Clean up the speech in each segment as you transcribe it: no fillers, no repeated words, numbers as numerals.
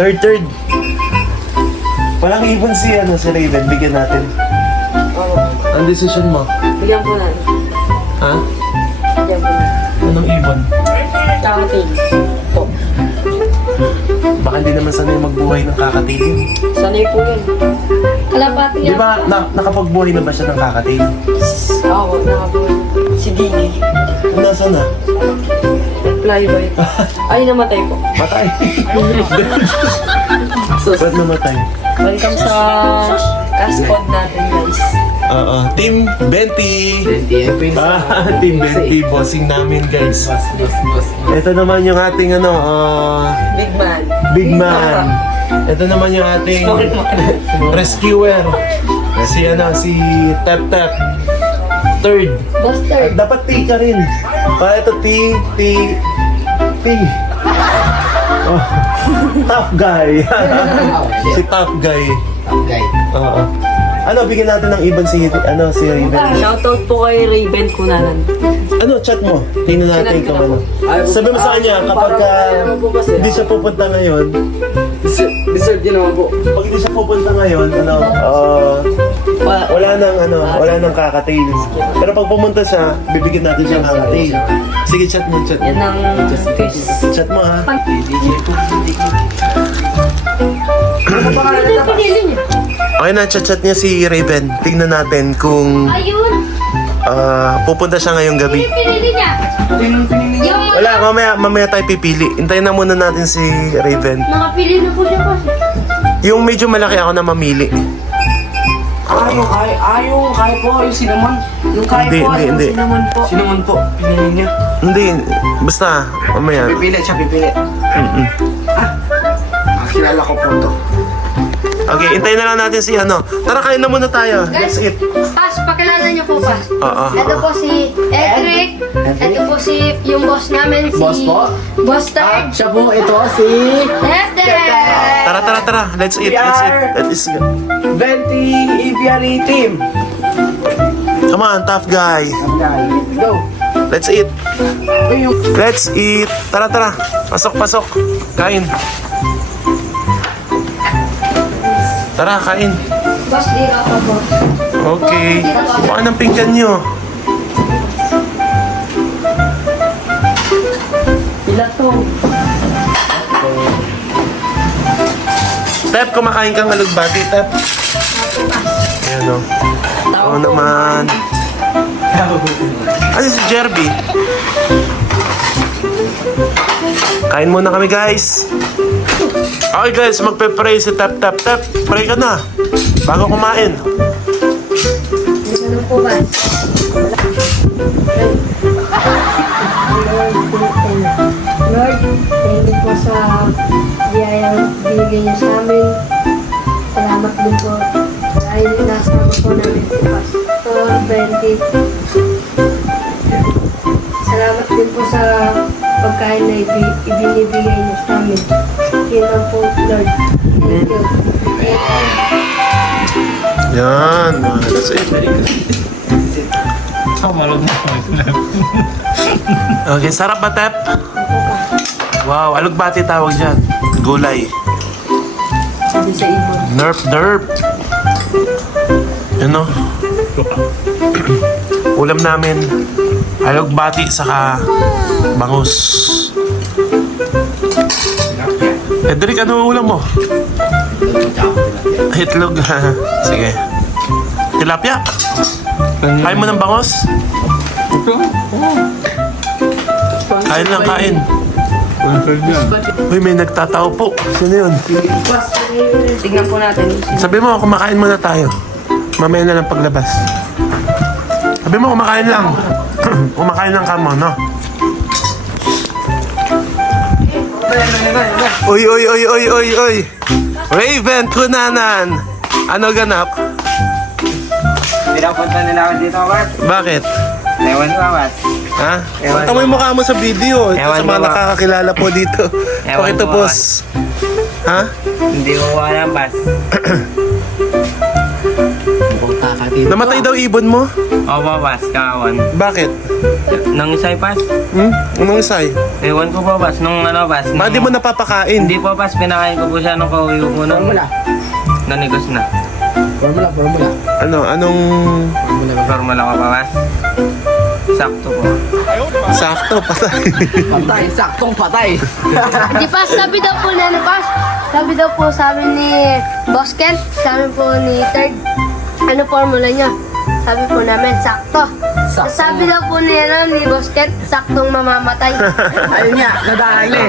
Third. Walang ibon si Raven. Bigyan natin. Ang decision mo? Bigyan po natin. Ha? Bigyan po natin. Anong ibon? Kakating. Po. Baka hindi naman sanay magbuhay ng kakatiling. Sanay po yun. Kalapati Di ba nakapagbuhay na ba siya ng kakatiling? Ako, nakabuhay. Si Dini. Nasaan na? Flyby. Ay, namatay po. Patay. Sus. Ba't namatay? Welcome sa cast pod natin, guys. Oo. Team Benti. Team Benti. Bossing namin, guys. Ito naman yung ating Big man. Ito naman yung ating rescuer. Si Tap Tap. Third. Buster. Dapat T ka rin. Ito T. Oh. Tough guy. Si tough guy. Oo. Bigyan natin ng ibon si Raven. Shoutout po kay Raven Kunanan. Chat mo? Tingnan natin Chat kung ko na Sabi mo sa kanya, kapag hindi siya pupunta ngayon, Deserve din naman po. pag hindi siya pupunta ngayon, wala nang kakatail. Pero pag pumunta siya, bibigyan natin siya ng kakatail. Sige, chat mo. Yan ang fish. Chat mo, ha? Ano pinili niya? Okay na, chat niya si Raven. Tingnan natin kung Ayun! pupunta siya ngayong gabi. Pinili niya! Yung Wala, mamaya tayo pipili. Hintayin na muna natin si Raven. nakapili na po siya kasi. Yung medyo malaki ako na mamili. Kaya po, yung cinnamon. Yung kaya Hindi, po, hindi. Cinnamon po. Cinnamon po, pinili niya. Hindi, basta, mamaya. Pipili siya, pipili. Kilala ko po to. Okay, hintayin na lang natin si Tara, kain na muna tayo. That's it. Pas, pakilala niyo po, Pas. Oo. Ito po si Edric. Ito po si yung boss namin, si Boss po? Boss Tard. Siya po, ito si... Tete! Tara. Let's eat. Let's go. Venti Aviary Team. Come on, tough guy. Let's go. Let's eat. Let's eat. Tara. Pasok. Kain. Tara, kain. Boss, dito ako, boss. Okay. Baka nang pinggan nyo. Ilatong. Tep, kumakain kang alugbati, Tep. Ayan o. Oo naman. Ano si Jerby? Kain muna kami, guys. Okay, guys, magpe-pray si Tep. Pray ka na bago kumain. Ano po, Pas? Lord, thank you po sa biyayang binigay niyo sa amin. Salamat din po dahil nasama po namin si Pastor Benty. Salamat din po sa pagkain na ibinibigay niyo sa amin. Yun lang po, Lord. Thank you. Yan. That's it. Okay, sarap ba, Tep? Wow, alugbati tawag dyan. Gulay. Sabi sa ibon. Derp. Ano? Ulam namin. Alugbati saka bangus. Edric, ano ulam mo? Itlog. Sige. Tilapia. Kain mo ng bangus? Kain lang, kain. Uy, may nagtatao po. Sino yun? Tingnan po natin. Sabi mo, kumakain muna tayo. Mamaya na lang paglabas. Sabi mo, kumakain lang. Kumakain lang ka mo, no? Uy. Raven Kunanan. Ano ganap? Pinapunta nila ako dito, Bas. Bakit? Ewan ko, Bas. Ha? Ewan Tama yung mukha mo sa video. Ito Ewan sa mga ko ba? nakakakilala po dito. Ewan Pakitupos. Ha? Hindi ko alam, Bas. Namatay daw ibon mo? Opo, boss. Kawan. Bakit? Nang isay, pas. Anong isay? Ewan ko po, boss. Nung ano, boss. Di mo napapakain? Hindi po, pas. Pinakain ko po siya nung kauwi ko po. Formula. Nanigos na. Formula. Anong... Formula ko pa, boss. Sakto po. Sakto, patay. Patay. Saktong patay. Di pa, sabi daw po na ano pa, sabi daw po sabi ni Boss Kent, sabi po ni Third, ano formula niya? Sabi po namin, sakto. Sabi daw po ni, ni Boss Kent, saktong mamamatay. Ayun niya, nadali.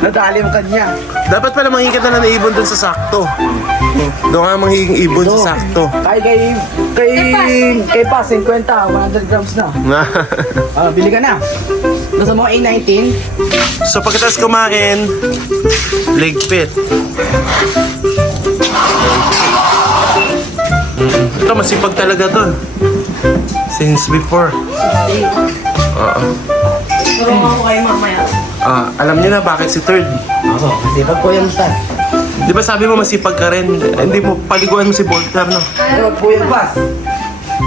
Nadali mo kanya. Dapat pala mangikita na ng ibon dun sa sakto. Doon ka manghihing ibon sa sakto. Kay Pa, 50, 100 grams na. Bili ka na. Nasa mo A19. So pagkatapos kumain, leg pit. Ito masipag talaga to. Since before. Oo. Tulungan ko kayo mamaya. Alam niyo na bakit si Third. Oo, kasi pag po yung tas. Di ba sabi mo masipag ka rin? Hindi mo paliguan mo si Voltar, no? Pag po yung pas.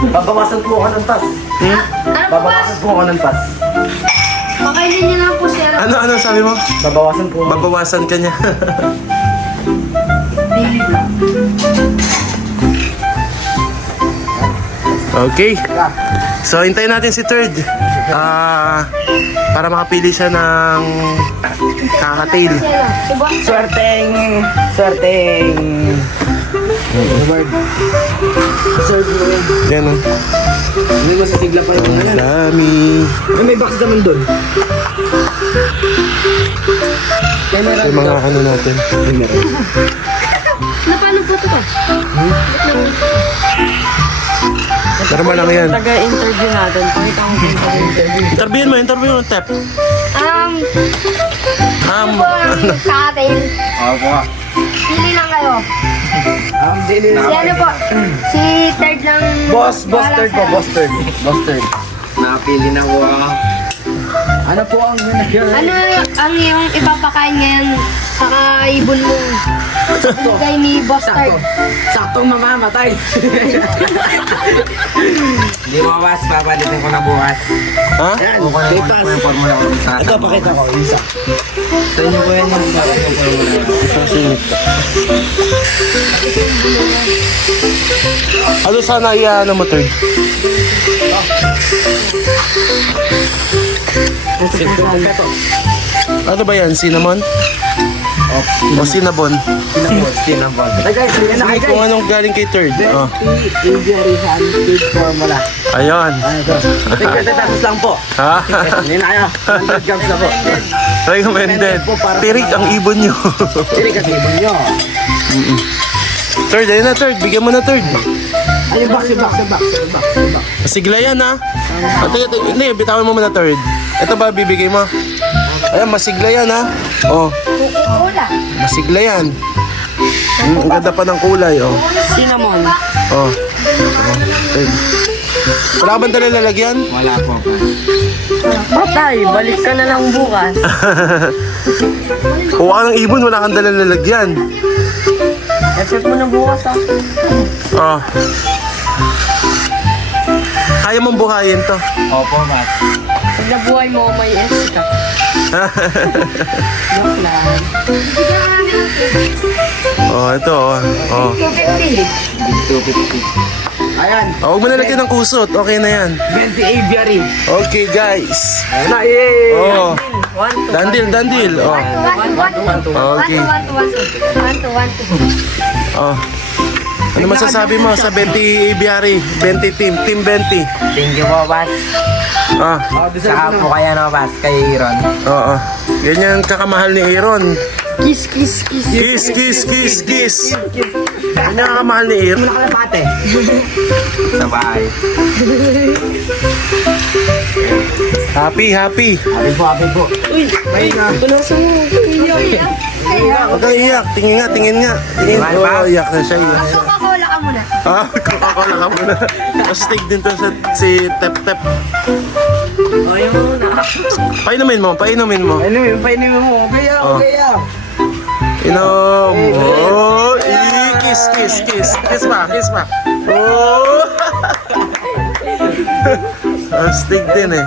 Babawasan po ako ng tas. Hmm? Ano po ba? Babawasan po ako ng pas. Pakainin niyo na po siya. Ano sabi mo? Babawasan po ako. Babawasan ka niya. Okay. So, hintayin natin si Third. Para makapili siya ng kakatail. Si Boss Swerteng word. Yan o. Hindi mo sa sigla pa rin Ang dami. May box naman doon. Yung mga ano natin. Na paano po ito ba? Pero malang yan. Taga-interview natin. Pakita mo kung taga-interview. Interview mo, Tep. Ano po ang kakatail? Opo. Pili lang kayo. Dili Si ano po? Si Third lang. Boss Wala third po, siya. boss third. Napili na po ako. Ano po ang Ano ang yung ipapakain ngayon sa kaibon mo? Bigay ni Boss Third. Saktong mamamatay. Hindi mo mas, papalitin ko na bukas. Ha? Yan, data. Formula ko sa ito, pakita ko. Isa. Sa inyo po yan yung formula. Ano sana ano mo, Third? Ano ba yan? Cinnamon? O cinnabon? Cinnamon. Ay guys, yan na Sige, kung anong galing kay Third. Oh. Injurihan Feed Formula. Ayun. Ito. Tignan lang po. Ha? Hindi na kayo. 100 grams na po. Recommended. Tirik ang ibon nyo. Hindi kasi ibon nyo. Third, ayun na Third. Bigyan mo na Third. Ay, box. Masigla yan ha. Hindi, bitawan mo muna Third. Ito ba bibigay mo? Ayan, masigla yan ha. Oh, Kukula. masigla yan. Ang ganda pa ng kulay, oh. Cinnamon. Oh. Third. Wala ka bang dala lalagyan? Wala po. Patay, balik ka na lang bukas. Kuha ka ng ibon, wala kang dala lalagyan. Effort mo na bukas ah. Oh. Kaya mong buhayin to. Opo, mas. Pag nabuhay mo, may S ka. Joke lang. Oh, ito, oh. Oh. 250. 250. Ayan. Oh, huwag mo nalagyan ng kusot. Okay na yan. 20 aviary. Okay, guys. Ayan na, yay! Oh. 1, 2. Dandil. Oh. Okay. 1, 2. Oh. Ano masasabi mo sa 20 Ibiari? 20 team. Team 20. Thank you po, Bas. Ah. Saka po kaya no, Bas, kay Aaron. Oo. Ganyan kakamahal ni Aaron. Kiss, kiss, kiss. Kiss, kiss, kiss, kiss. Ganyan kakamahal ni Aaron. Muna ka na pate. Sa bahay. Happy, happy. Happy po. Uy, punasan mo. Huwag kang iyak. Tingin nga. Tingin. Oh, iyak na siya. Iyak. Coca-Cola ka muna. Ah, Coca-Cola ka muna. Astig din to si Tep Tep. Ayaw mo na. Painumin mo. Ano, painumin mo. Gaya, Oh. gaya. Inom. Oh, ikis. Kiss pa. Oh! Astig din eh.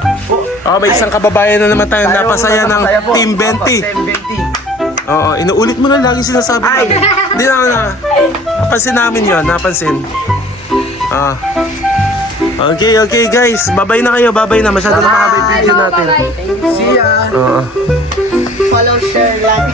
Oh, may isang kababayan na naman tayong napasaya ng Team 20. Team 20. Oo, inuulit mo na lagi sinasabi namin. Hindi na. Napansin namin yon, napansin. Ah. Okay guys, babay na kayo, masyado na mahaba yung video natin. See ya. Oo. Follow, share, like.